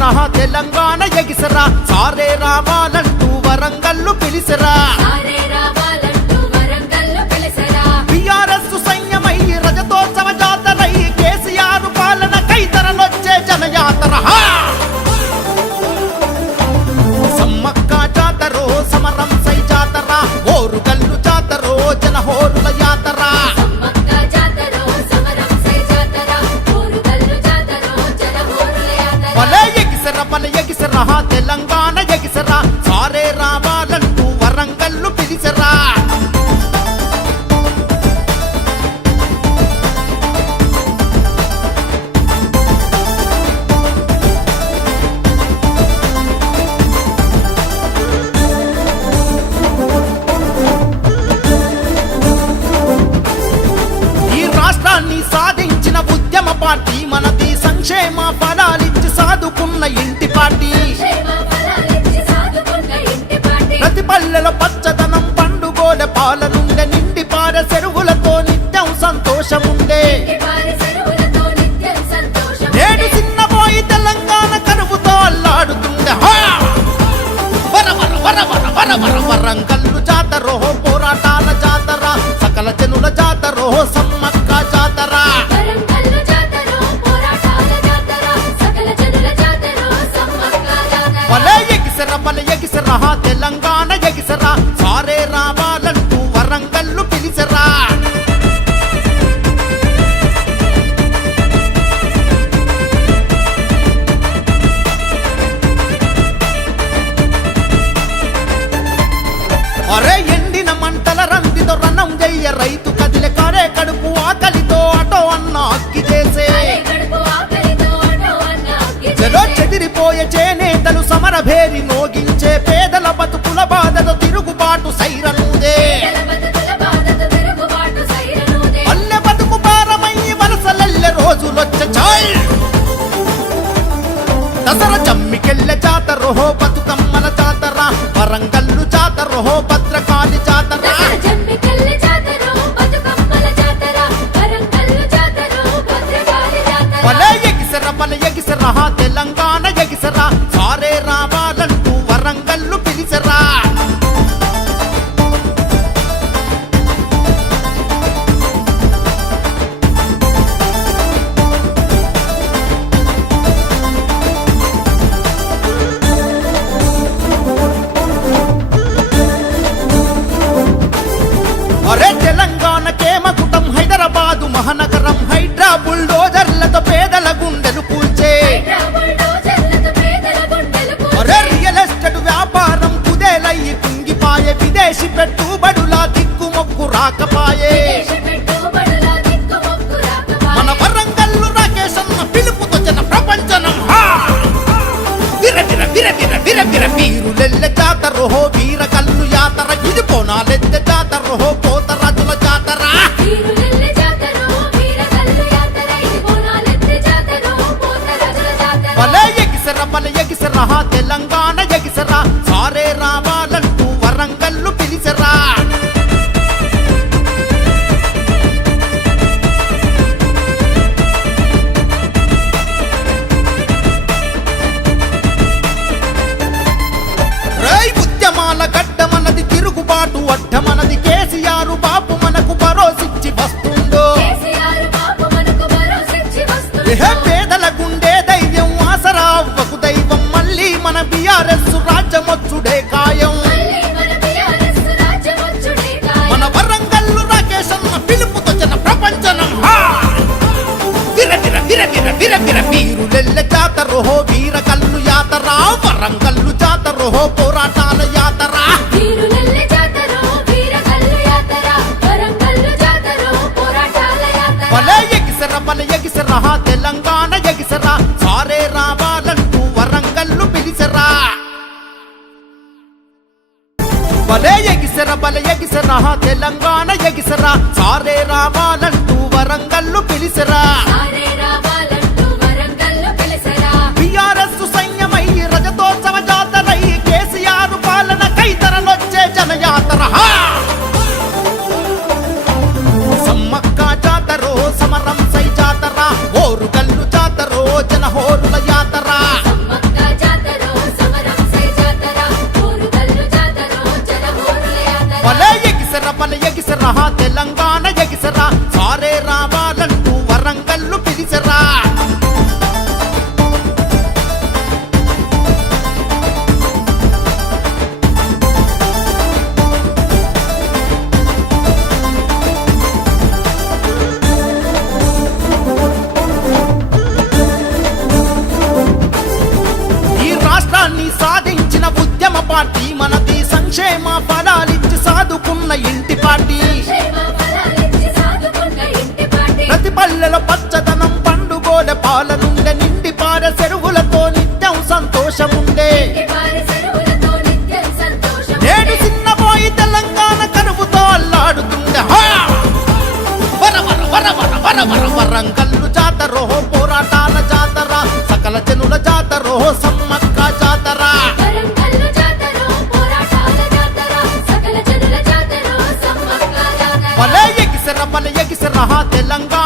ఎగిసరా తెలంగాణ ఎగిసరా సారే రావాలంటూ వరంగల్లు పిలిసరా బీఆర్ఎస్ సైన్యమై రజతోత్సవ జాతరై కేసీఆర్ పాలన కైతరలొచ్చే జనయాతర సమ్మక్క జాతరో సమరం సై జాతర ఓరుగల్లు జాతరో జనహోరుల యాతర బల ఎగిసరా తెలంగాణ ఎగిసరా సారే రావాలంటూ వరంగల్లు పిలిసరా ఈ రాష్ట్రాన్ని సాధించిన ఉద్యమ పార్టీ మనది సంక్షేమ ఫలాలిచ్చి సాదుకున్న ఇంటి పార్టీ ప్రతి పల్లెల పచ్చదనం పండుగోల పాలనుండే నిండి పార చెరువులతో నిత్యం సంతోషముండే నేడు చిన్నబోయి తెలంగాణ కరువుతో అల్లాడుతుండే వరంగల్లు జాతరో పోరాటాల జాతర సకల జనుల జాతరో సమ్మక్క జాతర బల ఎగిసరా తెలంగాణ ఎగిసరా సారే రావాలంటూ వరంగల్లు పిలిసరా అరే ఎండిన మంటల రందితో రణం చెయ్య రైతు కదిలే కారే కడుపు ఆకలితో అటో అన్న అక్కి చేసే చెలో చెదిరిపోయే చేనేతలు సమరభేరి మోగించే పేదల బతుకుల బాధతో తిరుగుబాటు సైరనుదే పల్లె బతుకు భారమై వలసలెల్లె రోజులొచ్చ చాయ్ దసరా జమ్మికెళ్ళె జాతరో బతుకమ్మల జాతర వరంగల్లు జాతరో భద్రకాళి జాతర బల ఎగిసరా తెలంగాణ ఎగిసరా సారే రావాలంటూ వరంగల్లు పిలిసరా అరే తెలంగాణకే మకుటం హైదరాబాదు మహానగరం హైడ్రా బుల్డోజర్లతో పేదల గుండెలు కూల్చే అరే రియల్ ఎస్టేట్ వ్యాపారం కుదేలయ్యి కుంగిపాయే విదేశీ పెట్టుబడుల దిక్కుమొక్కు రాకపాయే మన వరంగల్లు రాకేశన్న పిలుపుతో జన ప్రపంచనం విర వీరులెల్లె జాతరో వీరగల్లు యాతర ఇది పోనాలెద్దె జాతరో పోతరాజుల జాతర బల ఎగిసరా తెలంగాణ ఎగిసరా సారే రావాలంటూ వరంగల్లు పిలిసరా ఉద్యమాల గడ్డ మనది తిరుగుబాటు అడ్డ మనది కేసీఆర్ బాపు మనకు భరోసిచ్చి వస్తుందో పేదల గుండె ధైర్యం ఆసరా అవ్వకు దైవం మళ్ళీ మన బీఆర్ఎస్ రాజ్యమొచ్చుడే కాయం మన వరంగల్లు రాకేశన్న పిలుపుతో జన ప్రపంచనం విర వీరులెల్లె జాతరో వీరగల్లు యాతర వరంగల్లు జాతరో పోరాటాల యాతర బల ఎగిసరా తెలంగాణ ఎగిసరా సారే రావాలంటూ వరంగల్లు పిలిసరా బల ఎగిసరా తెలంగాణ ఎగిసరా సారే రావాలంటూ వరంగల్లు పిలిసరా బీఆర్ఎస్ సైన్యమై రజతోత్సవ జాతరై కేసీఆర్ పాలన కైతరలొచ్చే జనయాతర సమ్మక్క జాతరో సమరం సై జాతర ఓరుగల్లు జాతరో జనహోరుల యాతర భలే ఎగిసరా తెలంగాణ ఎగిసరా సారే రావాలంటూ వరంగల్లు పిలిసరా ఈ రాష్ట్రాన్ని సాధించిన ఉద్యమ పార్టీ మనది సంక్షేమ ఫలాలిచ్చి సాదుకున్న ఇంటి పార్టీ ప్రతి పల్లెల పచ్చదనం పండుగోల పాలనుండే నిండి పార చెరువులతో నిత్యం సంతోషముండే నేడు చిన్నబోయి తెలంగాణ కరువుతో అల్లాడుతుండే హా! వర వర వర వర వర వర వరంగల్లు జాతరో పోరాటాల జాతర సకల జనుల జాతరో సమ్మక్క జాతర భలే ఎగిసరా తెలంగాణ